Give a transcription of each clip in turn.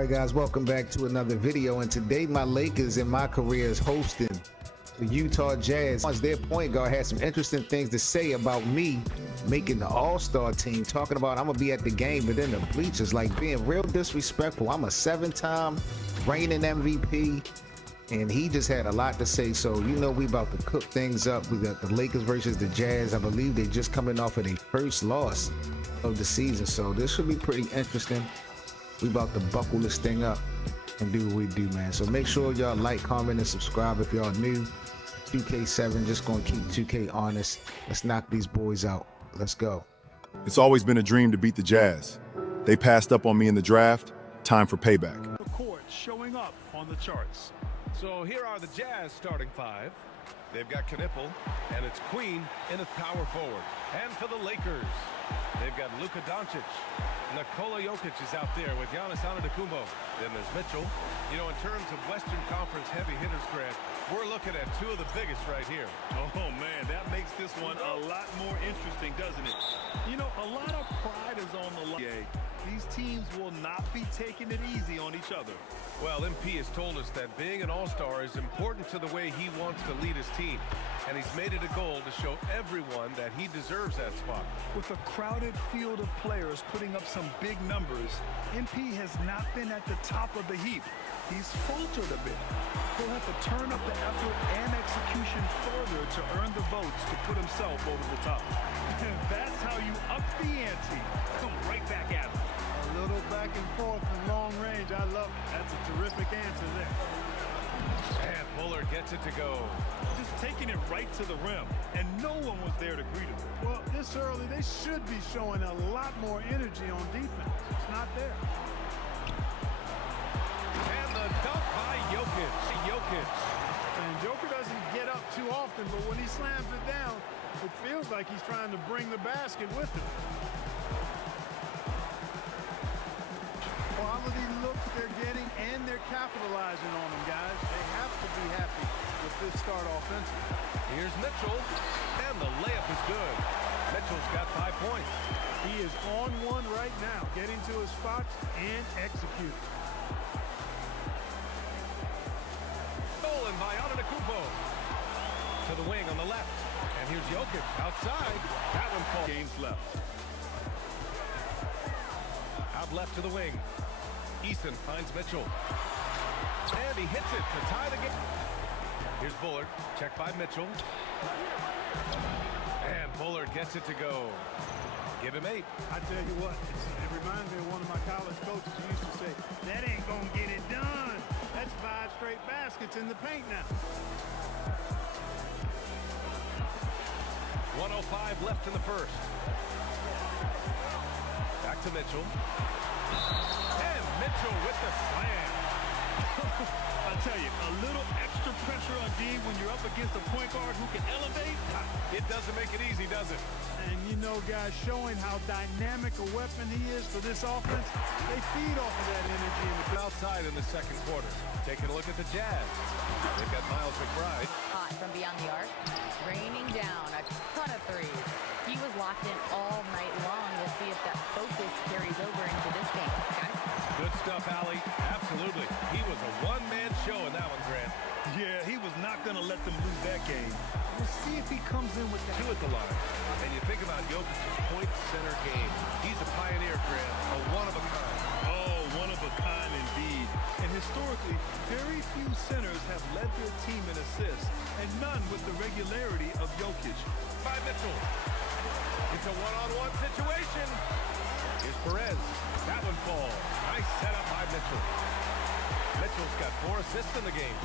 Alright guys, welcome back to another video, and today my Lakers and my career is hosting the Utah Jazz. Their point guard had some interesting things to say about me making the all-star team, talking about I'm gonna be at the game but in the bleachers, like being real disrespectful. I'm a 7-time reigning MVP, and he just had a lot to say. So you know we about to cook things up. We got the Lakers versus the Jazz. I believe they just coming off of their first loss of the season, so this should be pretty interesting. We about to buckle this thing up and do what we do, man. So make sure y'all like, comment, and subscribe if y'all new. 2K7, just gonna keep 2K honest. Let's knock these boys out. Let's go. It's always been a dream to beat the Jazz. They passed up on me in the draft. Time for payback. The court showing up on the charts. So here are the Jazz starting five. They've got Knipple, and it's Queen in a power forward. And for the Lakers, they've got Luka Doncic. Nikola Jokic is out there with Giannis Antetokounmpo. Then there's Mitchell. You know, in terms of Western Conference heavy hitters, Grant, we're looking at two of the biggest right here. Oh, man, that makes this one a lot more interesting, doesn't it? You know, a lot of pride is on the line. These teams will not be taking it easy on each other. Well, MP has told us that being an all-star is important to the way he wants to lead his team. And he's made it a goal to show everyone that he deserves that spot. With a crowded field of players putting up some big numbers, MP has not been at the top of the heap. He's faltered a bit. He'll have to turn up the effort and execution further to earn the votes to put himself over the top. And that's how you up the ante. Come right back at him. A little back and forth from long range. I love it. That's a terrific answer there. And Bullard gets it to go. Just taking it right to the rim, and no one was there to greet him. Well, this early, they should be showing a lot more energy on defense. It's not there. And the dunk by Jokic. And Joker doesn't get up too often, but when he slams it down, it feels like he's trying to bring the basket with him. Quality looks they're getting, and they're capitalizing on them, guys. They have to be happy with this start offensively. Here's Mitchell, and the layup is good. Mitchell's got 5 points. He is on one right now, getting to his spots and executing. Stolen by Antetokounmpo. To the wing on the left. And here's Jokic outside. That one falls. Games left. Out left to the wing. Eason finds Mitchell. And he hits it to tie the game. Here's Bullard. Checked by Mitchell. And Bullard gets it to go. Give him 8. I tell you what, it reminds me of one of my college coaches who used to say, that ain't going to get it done. That's 5 straight baskets in the paint now. 1:05 left in the first. Back to Mitchell. And Mitchell with the slam. I tell you, a little extra pressure on D when you're up against a point guard who can elevate. It doesn't make it easy, does it? And you know, guys, showing how dynamic a weapon he is for this offense, they feed off of that energy in the Outside in the second quarter. Taking a look at the Jazz. They've got Miles McBride. Hot from beyond the arc, raining down a ton of threes. He was locked in all night long. We'll see if that focus carries over into this game, guys. Good stuff, Allie. Absolutely. He was a one-man show in that one, Grant. Yeah, he was not going to let them lose that game. We'll see if he comes in with that. 2 at the line. And you think about Jokic's point center game. He's a pioneer, Grant. A one-of-a-kind. Oh, one of a kind indeed. And historically, very few centers have led their team in assists, and none with the regularity of Jokic. By Mitchell. It's a one-on-one situation. Here's Perez. That one falls. Nice setup by Mitchell. Mitchell's got 4 assists in the game.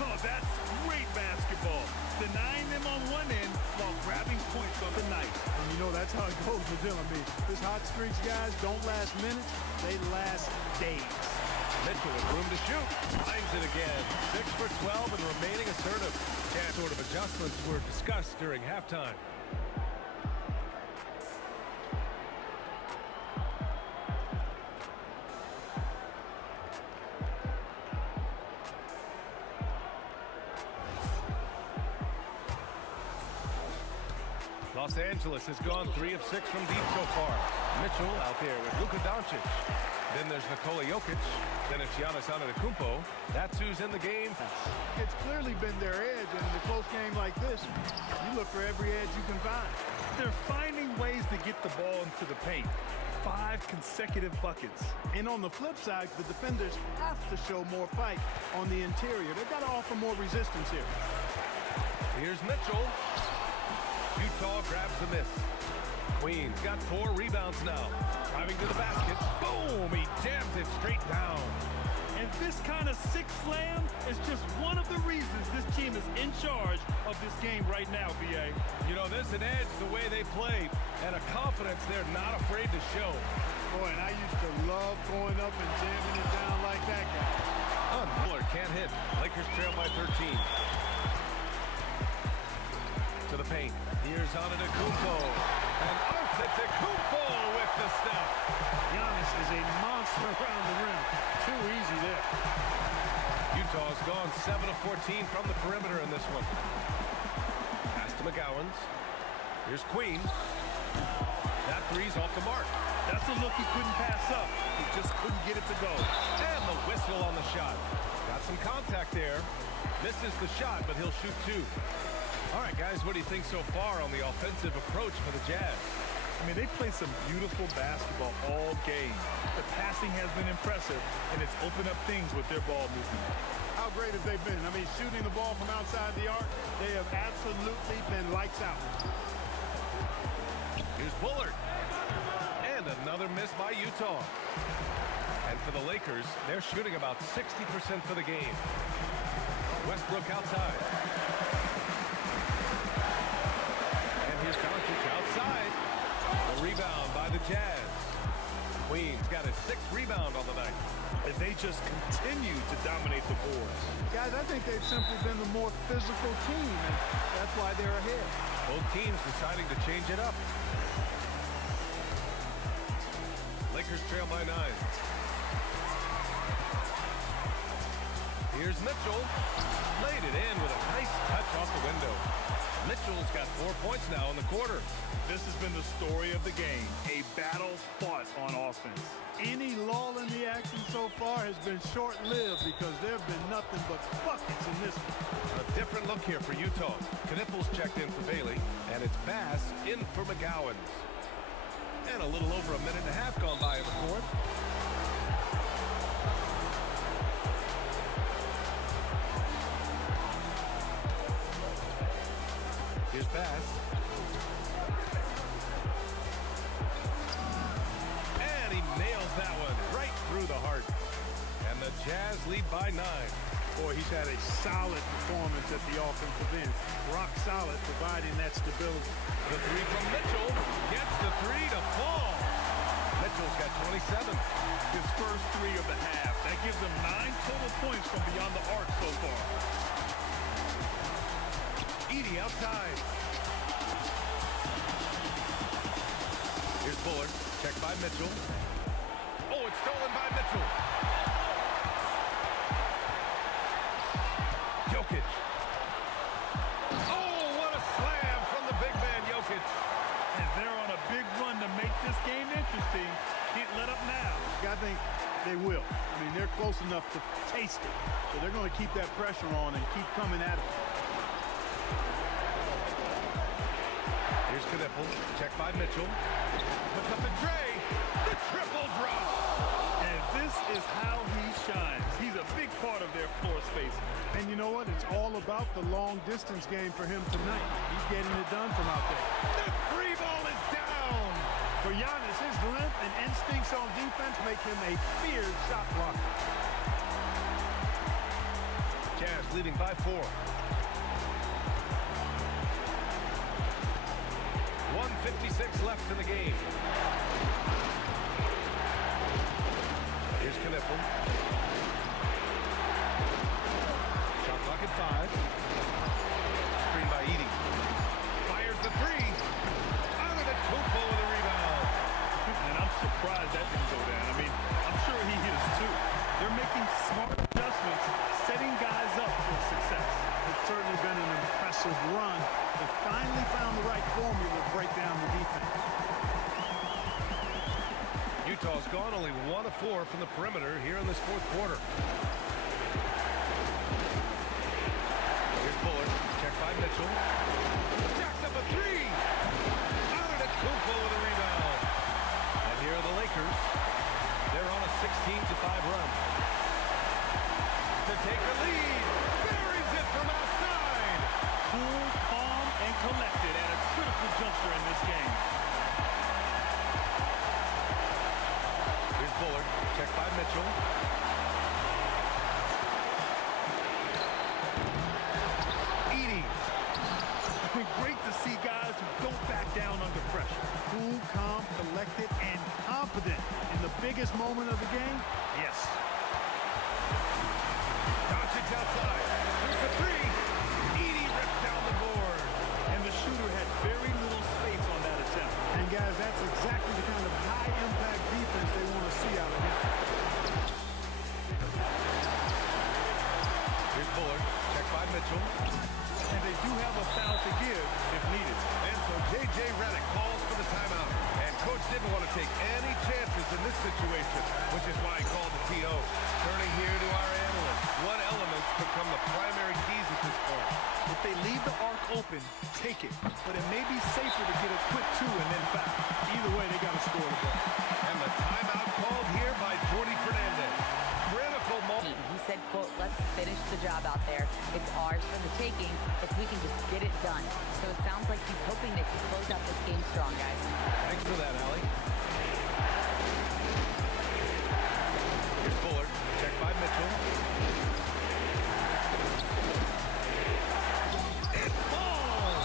Oh, that's great basketball. Denying them on one end while grabbing points on the night. And you know, that's how it goes with them. I mean, this hot streaks, guys, don't last minutes. They last days. Mitchell with room to shoot. Finds it again. 6 for 12 and remaining assertive. And sort of adjustments were discussed during halftime. Los Angeles has gone 3 of 6 from deep so far. Mitchell out there with Luka Doncic. Then there's Nikola Jokic. Then it's Giannis Antetokounmpo. That's who's in the game. It's clearly been their edge, and in a close game like this, you look for every edge you can find. They're finding ways to get the ball into the paint. 5 consecutive buckets. And on the flip side, the defenders have to show more fight on the interior. They've got to offer more resistance here. Here's Mitchell. Utah grabs the miss. Queen's got 4 rebounds now. Driving to the basket. Boom! He jams it straight down. And this kind of sick slam is just one of the reasons this team is in charge of this game right now, BA. You know, there's an edge the way they play and a confidence they're not afraid to show. Boy, and I used to love going up and jamming it down like that guy. Miller can't hit. Lakers trail by 13. To the paint. Here's Antetokounmpo. And Antetokounmpo with the step. Giannis is a monster around the rim. Too easy there. Utah's gone 7 of 14 from the perimeter in this one. Pass to McGowan's. Here's Queen. That three's off the mark. That's a look he couldn't pass up. He just couldn't get it to go. And the whistle on the shot. Got some contact there. Misses the shot, but he'll shoot 2. All right, guys, what do you think so far on the offensive approach for the Jazz? I mean, they play some beautiful basketball all game. The passing has been impressive, and it's opened up things with their ball movement. How great have they been? I mean, shooting the ball from outside the arc, they have absolutely been lights out. Here's Bullard. And another miss by Utah. And for the Lakers, they're shooting about 60% for the game. Westbrook outside. And here's Doncic outside. The rebound by the Jazz. Queen's got his 6th rebound on the night. And they just continue to dominate the boards. Guys, I think they've simply been the more physical team, and that's why they're ahead. Both teams deciding to change it up. Lakers trail by 9. Here's Mitchell. Laid it in with a nice touch off the window. Mitchell's got 4 points now in the quarter. This has been the story of the game, a battle fought on offense. Any lull in the action so far has been short-lived because there have been nothing but buckets in this one. A different look here for Utah. Knippel's checked in for Bailey, and it's Bass in for McGowan's. And a little over a minute and a half gone by in the fourth. Here's Bass. And he nails that one right through the heart. And the Jazz lead by 9. Boy, he's had a solid performance at the offensive end. Rock solid, providing that stability. The 3 from Mitchell gets the 3 to fall. Mitchell's got 27. His first 3 of the half. That gives him 9 total points from beyond the arc so far. Edey outside. Here's Bullard. Checked by Mitchell. Oh, it's stolen by Mitchell. Jokic. Oh, what a slam from the big man Jokic. And they're on a big run to make this game interesting. Can't let up now. I think they will. I mean, they're close enough to taste it. So they're going to keep that pressure on and keep coming at it. Here's Knippel. Checked by Mitchell. Puts up the tray. The triple drop. And this is how he shines. He's a big part of their floor space. And you know what? It's all about the long distance game for him tonight. He's getting it done from out there. The 3 ball is down. For Giannis, his length and instincts on defense make him a feared shot blocker. Jazz leading by 4. 1:56 left in the game. Here's Knippel. Shot clock at 5. Screen by Edey. Fires the 3. Antetokounmpo with a rebound. And I'm surprised that didn't go down. I mean, I'm sure he is too. They're making smart adjustments, setting guys up for success. It's certainly been an impressive run. They finally found the right formula to break down the defense. Utah's gone only 1 of 4 from the perimeter here in this fourth quarter. Here's Bullard. Checked by Mitchell. Jacks up a three. Antetokounmpo with a rebound. And here are the Lakers. They're on a 16-5 run. To take the lead. Buries it from outside. Cool, calm, and collected at a critical juncture in this game. Here's Bullard. Checked by Mitchell. Great to see guys who don't back down under pressure. Cool, calm, collected, and confident in the biggest moment of the game. Yes. Doncic outside. Here's the three. Edey rips down the board. And the shooter had very little space on that attempt. And guys, that's exactly the kind of high-impact defense they want to see out of him. Here's Bullard. Checked by Mitchell. And they do have a foul to give if needed. And so J.J. Redick calls for the timeout. And Coach didn't want to take any chances in this situation, which is why he called the T.O. Turning here to our analysts. What elements become the primary keys at this point? If they leave the arc open, take it. But it may be safer to get a quick two and then foul. Either way, they got to score the ball. And the timeout called here by Jordi Fernandez. Critical moment. He said, quote, let's finish the job out there. It's ours for the taking if we can just get it done. So it sounds like he's hoping they can close out this game strong, guys. Thanks for that, Allie. Here's Bullard. Checked by Mitchell. It falls!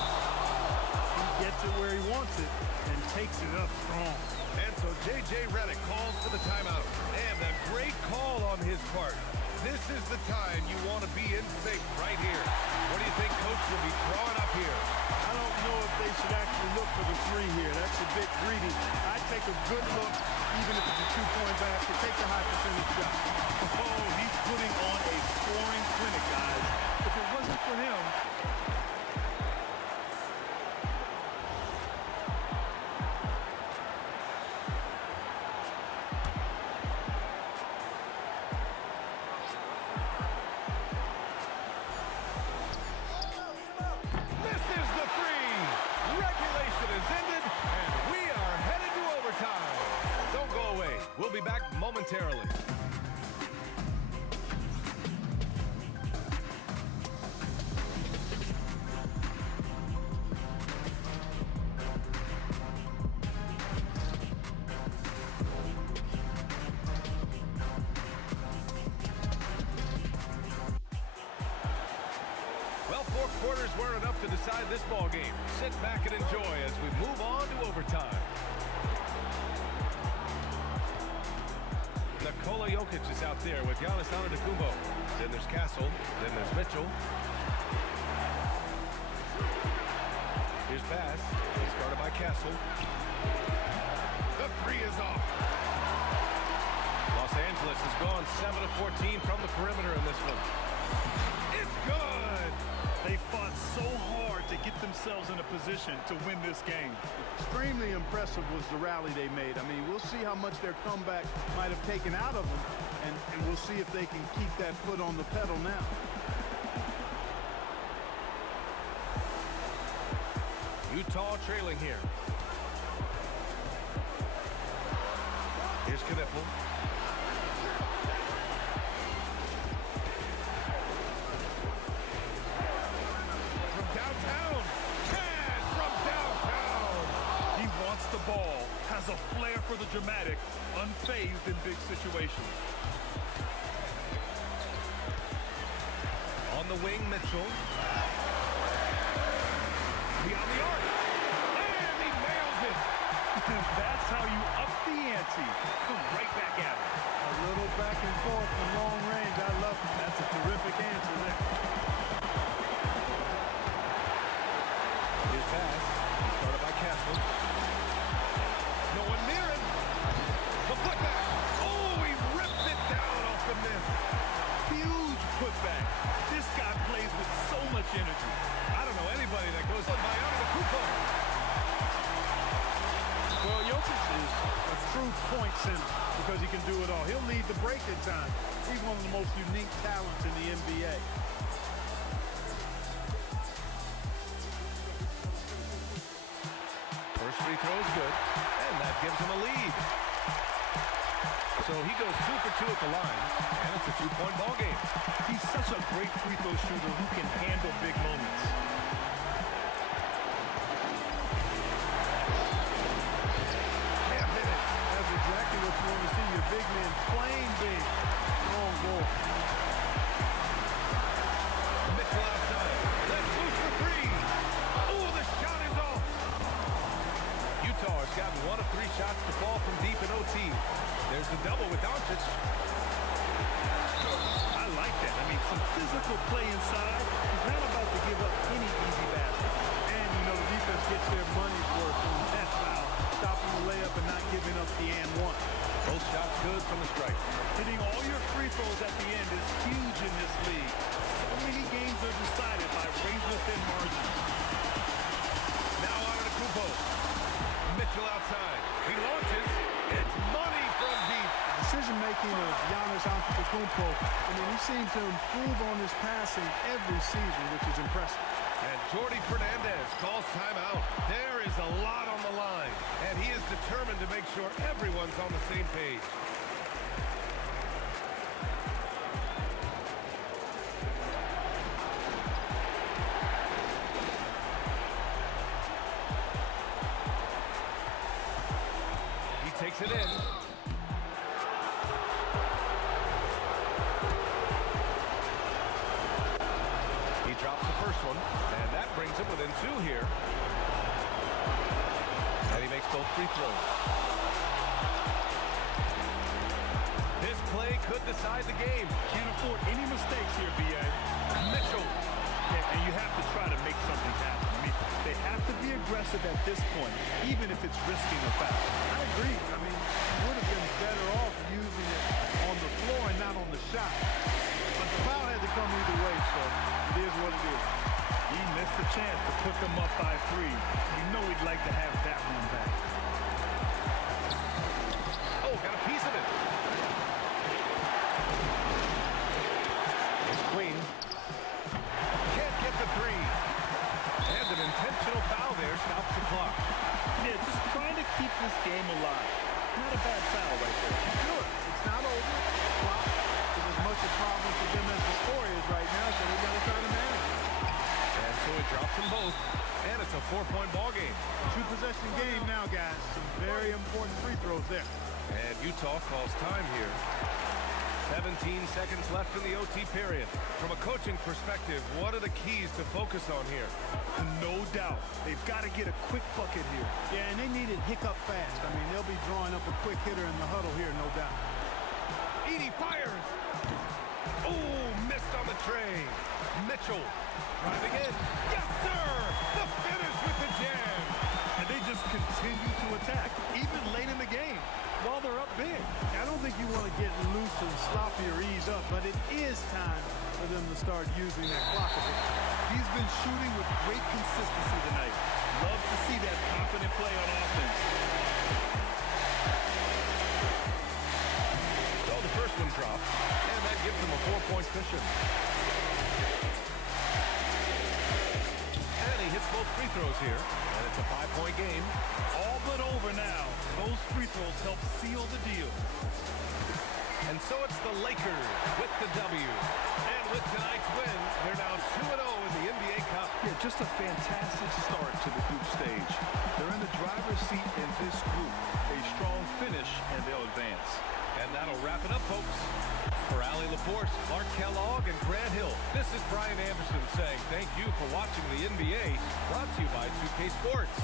He gets it where he wants it and takes it up strong. And so J.J. Redick calls for the timeout. And a great call on his part. This is the time you want to be in sync right here. What do you think Coach will be throwing up here? I don't know if they should actually look for the three here. That's a bit greedy. I'd take a good look, even if it's a two-point basket. Take the high percentage shot. Oh, he's putting on a scoring clinic, guys. If it wasn't for him, We'll be back momentarily. Well, 4 quarters weren't enough to decide this ball game. Sit back and enjoy as we move on to overtime. Nikola Jokic is out there with Giannis Antetokounmpo. Then there's Castle. Then there's Mitchell. Here's Bass. He's guarded by Castle. The three is off. Los Angeles has gone 7 of 14 from the perimeter in this one. It's good. they fought so hard to get themselves in a position to win this game. Extremely impressive was the rally they made. I mean, we'll see how much their comeback might have taken out of them, and we'll see if they can keep that foot on the pedal now. Utah trailing here. Here's Knipple. From downtown. Cash from downtown. He wants the ball, has a flair for the dramatic, unfazed in big situations. On the wing, Mitchell. Beyond the arc. And he nails it. That's how you up the ante. Come right back at it. A little back and forth from long range. I love it. That's a terrific answer there. His pass. Started by Castle. No one near him. The putback. Oh, he rips it down off the miss. Huge putback. This guy plays with so much energy. I don't know anybody that goes on by Antetokounmpo. Well, Jokic is a true point center because he can do it all. He'll lead the break at times. He's one of the most unique talents in the NBA. First free throw is good, and that gives him a lead. So he goes 2 for 2 at the line, and it's a 2-point ball game. He's such a great free throw shooter who can handle big moments. Can't hit it. That's exactly what you want to see, your big man playing big. Long ball. Mitchell outside. That's loose for 3. Oh, the shot is off. Utah has gotten 1 of 3 shots to fall from deep in OT. There's the double with Doncic. I like that. I mean, some physical play inside. He's not about to give up any easy basket. And, you know, the defense gets their money's worth on that foul, stopping the layup and not giving up the and one. Both shots good from the stripe. Hitting all your free throws at the end is huge in this league. So many games are decided by razor-thin margins. Now Antetokounmpo. Mitchell outside. He launches. It's money from deep. Decision-making of Giannis Antetokounmpo, I mean, he seems to improve on his passing every season, which is impressive. And Jordi Fernandez calls timeout. There is a lot on the line, and he is determined to make sure everyone's on the same page. He takes it in. He drops the first one, and that brings him within 2 here. And he makes both free throws. This play could decide the game. Can't afford any mistakes here, B.A. Mitchell. Yeah, and you have to try to make something happen. I mean, they have to be aggressive at this point, even if it's risking a foul. I agree. I mean, you would have been better off using it on the floor and not on the shot. But the foul had to come either way, so it is what it is. He missed the chance to put them up by 3. You know he'd like to have that one back. Oh, got a piece of it. It's Queen. Can't get the 3. And an intentional foul there stops the clock. Yeah, just trying to keep this game alive. Not a bad foul right there. Sure, it's not over. Clock is as much a problem for them as the score is right now, so they got to try to manage it. And so he drops them both. And it's a 4-point ball game. 2-possession game now, guys. Some very important free throws there. And Utah calls time here. 17 seconds left in the OT period. From a coaching perspective, what are the keys to focus on here? No doubt. They've got to get a quick bucket here. Yeah, and they need it hiccup fast. I mean, they'll be drawing up a quick hitter in the huddle here, no doubt. Edey fires. Oh, missed on the tray. Mitchell driving in. Yes, sir! The finish with the jam. And they just continue to attack, even late in the game, while they're up big. I don't think you want to get loose and sloppy or ease up, but it is time for them to start using that clock a bit. He's been shooting with great consistency tonight. Love to see that confident play on offense. So the first one drops, and that gives them a 4-point cushion. And he hits both free throws here, and it's a 5-point game. All but over now. Those free throws help seal the deal. And so it's the Lakers with the W. And with tonight's win, they're now 2-0 in the NBA Cup. Yeah, just a fantastic start to the group stage. They're in the driver's seat in this group. A strong finish, and they'll advance. And that'll wrap it up, folks. For Allie Laporte, Mark Kellogg, and Grant Hill, this is Brian Anderson saying thank you for watching the NBA, brought to you by 2K Sports.